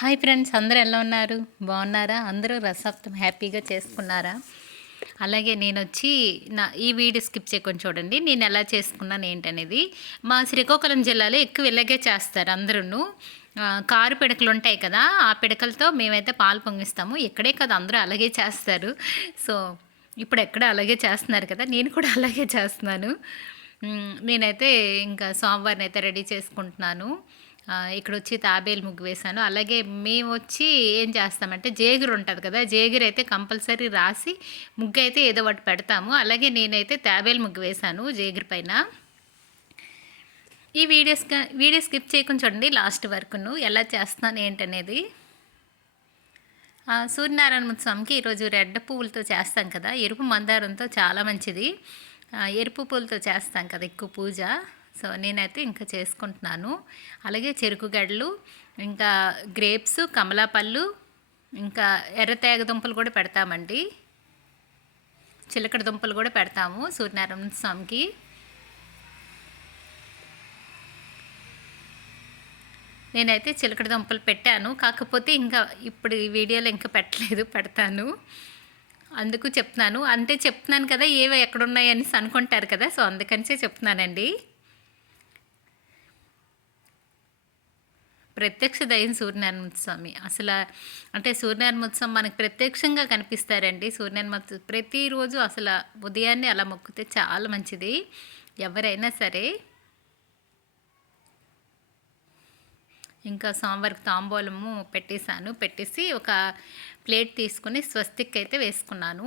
Hi friends అందరూ ఎలా ఉన్నారు? బాగున్నారా? అందరూ రసప్తం హ్యాపీగా చేసుకున్నారా? అలాగే నేను వచ్చి నా ఈ వీడియో స్కిప్ చేయకుండా చూడండి. నేను ఎలా చేసుకున్నాను ఏంటనేది. మా శ్రీకాకుళం జిల్లాలో ఎక్కువ ఇలాగే చేస్తారు అందరూ కారు పిడకలు ఉంటాయి కదా ఆ పిడకలతో మేమైతే పాలు పొంగిస్తాము. ఇక్కడే కదా అందరూ అలాగే చేస్తారు. సో ఇప్పుడు ఎక్కడ అలాగే చేస్తున్నారు కదా నేను కూడా అలాగే చేస్తున్నాను. నేనైతే ఇంకా సోమవారం అయితే రెడీ చేసుకుంటున్నాను. ఇక్కడ వచ్చి తాబేలు ముగ్గు వేశాను. అలాగే మేము వచ్చి ఏం చేస్తామంటే జేగురు ఉంటుంది కదా జేగురు అయితే కంపల్సరీ రాసి ముగ్గు అయితే ఏదో ఒకటి పెడతాము. అలాగే నేనైతే తాబేలు ముగ్గు వేశాను జేగురు పైన. ఈ వీడియోస్ వీడియో స్కిప్ చేయకుండా చూడండి లాస్ట్ వరకును. ఎలా చేస్తున్నాను ఏంటనేది. సూర్యనారాయణ స్వామికి ఈరోజు రెడ్ పువ్వులతో చేస్తాం కదా ఎరుపు మందారంతో చాలా మంచిది. ఎరుపు పువ్వులతో చేస్తాం కదా ఎక్కువ పూజ. సో నేనైతే ఇంకా చేసుకుంటున్నాను. అలాగే చెరుకు గడ్డలు ఇంకా గ్రేప్స్ కమలాపళ్ళు ఇంకా ఎర్ర తేగ దుంపలు కూడా పెడతామండి. చిలకడ దుంపలు కూడా పెడతాము సూర్యనారాయణ స్వామికి. నేనైతే చిలకడ దుంపలు పెట్టాను. కాకపోతే ఇంకా ఇప్పుడు ఈ వీడియోలో ఇంకా పెట్టలేదు పెడతాను. అందుకు చెప్తున్నాను. అంతే చెప్తున్నాను కదా ఏవి ఎక్కడున్నాయి అనేసి అనుకుంటారు కదా సో అందుకనిసే చెప్తున్నానండి. ప్రత్యక్ష దయం సూర్యనారాయణ స్వామి అసలు అంటే సూర్యనారాయణ ఉత్సవం మనకు ప్రత్యక్షంగా కనిపిస్తారండి. సూర్యనారాయణ ప్రతిరోజు అసలు ఉదయాన్నే అలా మొక్కితే చాలా మంచిది. ఎవరైనా సరే. ఇంకా సోమవారికి తాంబూలము పెట్టేశాను. పెట్టేసి ఒక ప్లేట్ తీసుకుని స్వస్తిక్ అయితే వేసుకున్నాను.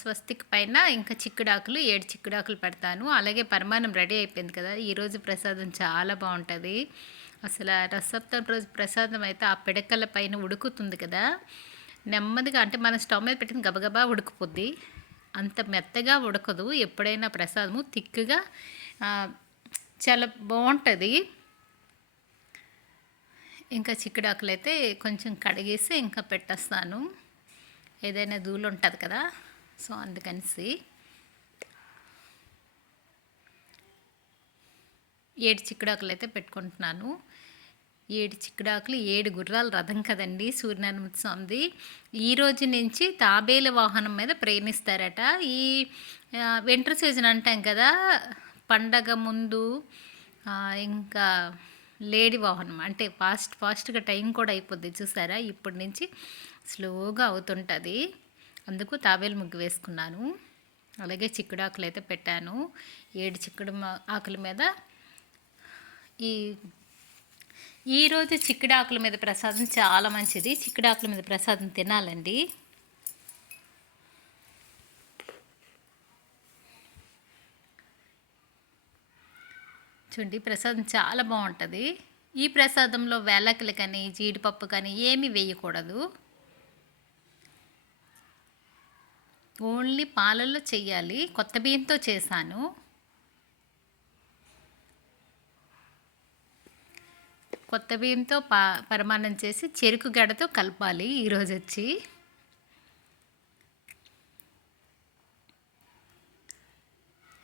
స్వస్తిక్ పైన ఇంకా చిక్కుడాకులు ఏడు చిక్కుడాకులు పెడతాను. అలాగే పరిమాణం రెడీ అయిపోయింది కదా ఈరోజు ప్రసాదం చాలా బాగుంటుంది. అసలు రసప్తం రోజు ప్రసాదం అయితే ఆ పిడకల పైన ఉడుకుతుంది కదా. నెమ్మదిగా అంటే మన స్టవ్ మీద పెట్టిన గబగబా ఉడుకుపోద్ది. అంత మెత్తగా ఉడకదు ఎప్పుడైనా ప్రసాదము. తిక్కుగా చాలా బాగుంటుంది. ఇంకా చిక్కుడాకులు అయితే కొంచెం కడిగేసి ఇంకా పెట్టేస్తాను. ఏదైనా ధూళి ఉంటుంది కదా సో అందుకనిసి ఏడు చిక్కుడాకులు అయితే పెట్టుకుంటున్నాను. ఏడు చిక్కుడాకులు ఏడు గుర్రాల రథం కదండి సూర్యనారాయణ స్వామిది. ఈ రోజు నుంచి తాబేల వాహనం మీద ప్రయాణిస్తారట. ఈ వింటర్ సీజన్ అంటాం కదా పండగ ముందు ఇంకా లేడీ వాహనం అంటే ఫాస్ట్ ఫాస్ట్గా టైం కూడా అయిపోద్ది చూసారా? ఇప్పటి నుంచి స్లోగా అవుతుంటుంది. అందుకు తాబేలు ముగ్గు వేసుకున్నాను. అలాగే చిక్కుడు ఆకులు అయితే పెట్టాను. ఏడు చిక్కుడు ఆకుల మీద ఈ ఈరోజు చిక్కుడు ఆకుల మీద ప్రసాదం చాలా మంచిది. చిక్కుడు ఆకుల మీద ప్రసాదం తినాలండి. చూడండి ప్రసాదం చాలా బాగుంటుంది. ఈ ప్రసాదంలో వేలకలు కానీ జీడిపప్పు కానీ ఏమీ వేయకూడదు. ఓన్లీ పాలల్లో చెయ్యాలి. కొత్త బియ్యంతో చేశాను. కొత్త బియ్యంతో పా పరిమాణం చేసి చెరుకు గడతో కలపాలి ఈరోజు వచ్చి.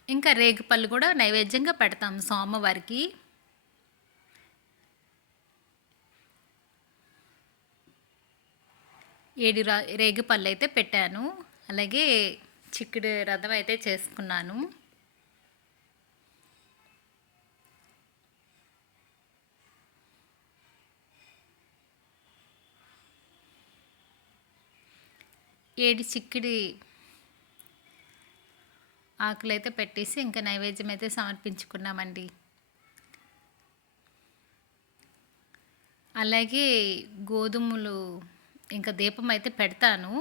ఇంకా రేగుపళ్ళు కూడా నైవేద్యంగా పెడతాం సోమవారికి. ఏడు రా రేగుపళ్ళు అయితే పెట్టాను. అలాగే చిక్కుడు రథం అయితే చేసుకున్నాను. ఏడు చిక్కుడి ఆకులు అయితే పెట్టేసి ఇంకా నైవేద్యం అయితే సమర్పించుకున్నామండి. అలాగే గోధుమలు ఇంకా దీపం అయితే పెడతాను.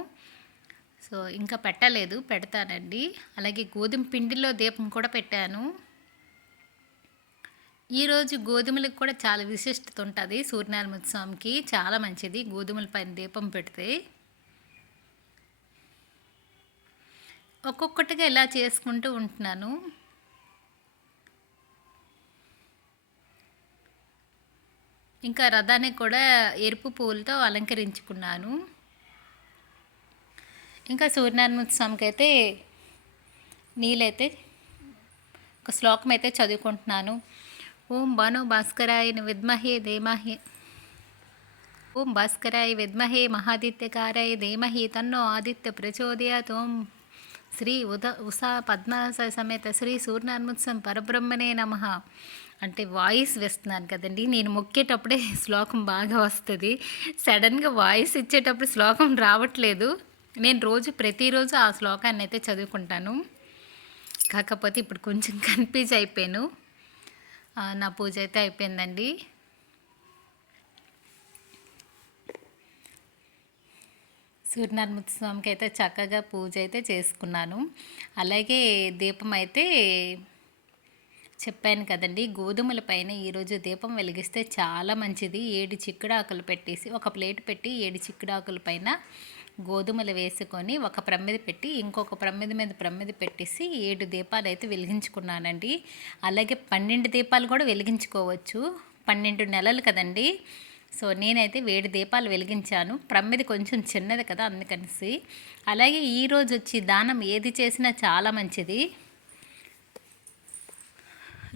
సో ఇంకా పెట్టలేదు పెడతానండి. అలాగే గోధుమ పిండిలో దీపం కూడా పెట్టాను. ఈరోజు గోధుమలకు కూడా చాలా విశిష్టత ఉంటుంది సూర్యనారాయణ స్వామికి. చాలా మంచిది గోధుమల పైన దీపం పెడితే. ఒక్కొక్కటిగా ఇలా చేసుకుంటూ ఉంటున్నాను. ఇంకా రథాన్ని కూడా ఎరుపు పువ్వులతో అలంకరించుకున్నాను. ఇంకా సూర్యనారాయణ స్వామికి అయితే నీళ్ళైతే ఒక శ్లోకం అయితే చదువుకుంటున్నాను. ఓం భాను భాస్కరాయ విద్మహే ధీమహి. ఓం భాస్కరాయ విద్మహే మహాదిత్యకారాయ ధీమహి తన్నో ఆదిత్య ప్రచోదయాత్. ఓం శ్రీ ఉద ఉషా పద్మాస సమేత శ్రీ సూర్యనారాయణోత్సవం పరబ్రహ్మనే నమ అంటే వాయిస్ వేస్తున్నాను కదండి. నేను మొక్కేటప్పుడే శ్లోకం బాగా వస్తుంది. సడన్గా వాయిస్ ఇచ్చేటప్పుడు శ్లోకం రావట్లేదు. నేను రోజు ప్రతిరోజు ఆ శ్లోకాన్ని అయితే చదువుకుంటాను. కాకపోతే ఇప్పుడు కొంచెం కన్ఫ్యూజ్ అయిపోయాను. నా పూజ అయితే అయిపోయిందండి. సూర్యనారాయణ స్వామికి అయితే చక్కగా పూజ అయితే చేసుకున్నాను. అలాగే దీపం అయితే చెప్పాను కదండి గోధుమల పైన ఈరోజు దీపం వెలిగిస్తే చాలా మంచిది. ఏడు చిక్కుడాకులు పెట్టేసి ఒక ప్లేట్ పెట్టి ఏడు చిక్కుడాకుల పైన గోధుమలు వేసుకొని ఒక ప్రమిది పెట్టి ఇంకొక ప్రమిది మీద ప్రమిది పెట్టేసి ఏడు దీపాలు అయితే వెలిగించుకున్నానండి. అలాగే పన్నెండు దీపాలు కూడా వెలిగించుకోవచ్చు. పన్నెండు నెలలు కదండి. సో నేనైతే వేడి దీపాలు వెలిగించాను. ప్రమ్మిది కొంచెం చిన్నది కదా అందుకనేసి. అలాగే ఈరోజు వచ్చి దానం ఏది చేసినా చాలా మంచిది.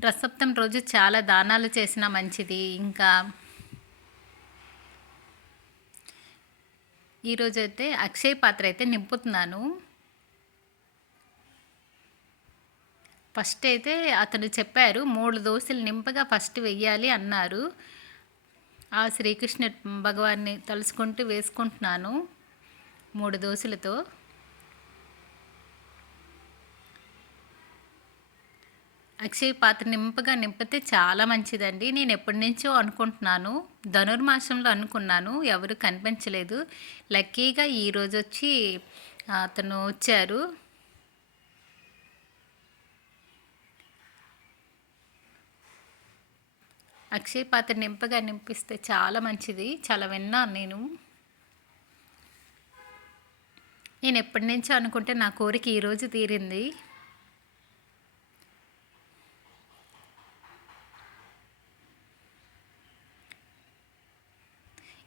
రసప్తం రోజు చాలా దానాలు చేసినా మంచిది. ఇంకా ఈరోజు అయితే అక్షయ పాత్ర అయితే నింపుతున్నాను. ఫస్ట్ అయితే అతను చెప్పారు మూడు దోశలు నింపగా ఫస్ట్ వెయ్యాలి అన్నారు. ఆ శ్రీకృష్ణ భగవాన్ని తలుసుకుంటూ వేసుకుంటున్నాను మూడు దోశలతో. అక్షయ పాత్ర నింపగా నింపితే చాలా మంచిదండి. నేను ఎప్పటి నుంచో అనుకుంటున్నాను. ధనుర్మాసంలో అనుకున్నాను. ఎవరు కనిపించలేదు. లక్కీగా ఈరోజు వచ్చి అతను వచ్చారు. అక్షయ పాత్ర నింపగా నింపిస్తే చాలా మంచిది. చాలా విన్నాను నేను. నేను ఎప్పటి నుంచో అనుకుంటే నా కోరిక ఈరోజు తీరింది.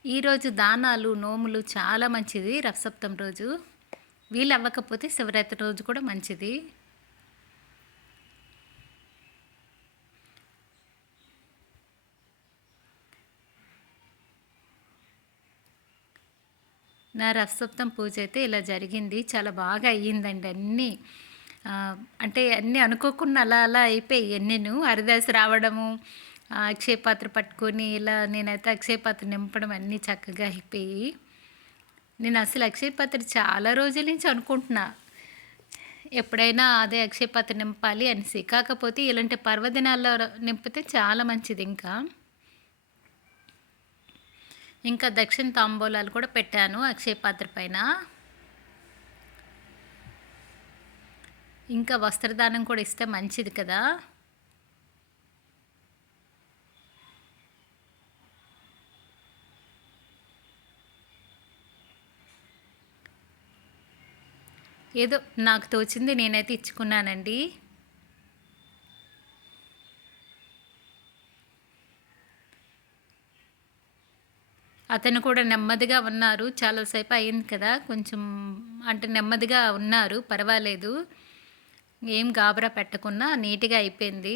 ఈరోజు దానాలు నోములు చాలా మంచిది. రథసప్తం రోజు. వీలు అవ్వకపోతే శివరాత్రి రోజు కూడా మంచిది. నా రథసప్తం పూజ అయితే ఇలా జరిగింది. చాలా బాగా అయ్యిందండి అన్నీ. అంటే అన్నీ అనుకోకుండా అలా అలా అయిపోయి ఎన్నెను హరిదాస్ రావడము అక్షయ పాత్ర పట్టుకొని ఇలా నేనైతే అక్షయ పాత్ర నింపడం అన్నీ చక్కగా అయిపోయి నేను అసలు అక్షయ పాత్ర చాలా రోజుల నుంచి అనుకుంటున్నా. ఎప్పుడైనా అదే అక్షయ పాత్ర నింపాలి అనేసి. కాకపోతే ఇలాంటి పర్వదినాల్లో నింపితే చాలా మంచిది ఇంకా. ఇంకా దక్షిణ తాంబూలాలు కూడా పెట్టాను అక్షయ పాత్ర పైన. ఇంకా వస్త్రదానం కూడా ఇస్తే మంచిది కదా. ఏదో నాకు తోచింది నేనైతే ఇచ్చుకున్నానండి. అతను కూడా నెమ్మదిగా ఉన్నారు. చాలాసేపు అయింది కదా కొంచెం అంటే నెమ్మదిగా ఉన్నారు పర్వాలేదు. ఏం గాబరా పెట్టకుండా నీట్గా అయిపోయింది.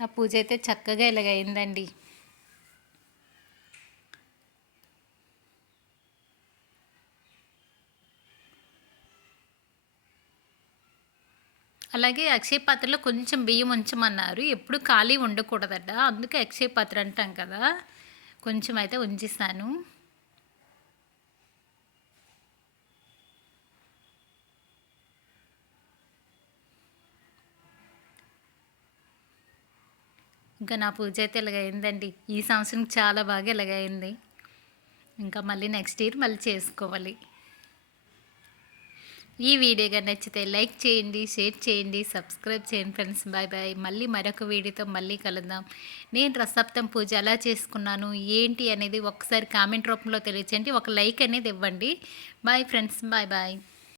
ఆ పూజ అయితే చక్కగా ఇలాగ అయిందండి. అలాగే అక్షయ పాత్రలో కొంచెం బియ్యం ఉంచమన్నారు. ఎప్పుడు ఖాళీ ఉండకూడదట. అందుకే అక్షయ పాత్ర అంటాం కదా. కొంచెం అయితే ఉంచేసాను ఇంకా నా పూజ అయితే ఇలాగ అయిందండి ఈ సంవత్సరం చాలా బాగా ఇలాగ అయింది ఇంకా మళ్ళీ నెక్స్ట్ ఇయర్ మళ్ళీ చేసుకోవాలి. ఈ వీడియోగా నచ్చితే లైక్ చేయండి షేర్ చేయండి సబ్స్క్రైబ్ చేయండి ఫ్రెండ్స్. Bye bye. మళ్ళీ మరొక వీడియోతో మళ్ళీ కలుద్దాం. నేను రసప్తం పూజ ఎలా చేసుకున్నాను ఏంటి అనేది ఒకసారి కామెంట్ రూపంలో తెలియచేయండి. ఒక లైక్ అనేది ఇవ్వండి. Bye friends. Bye bye.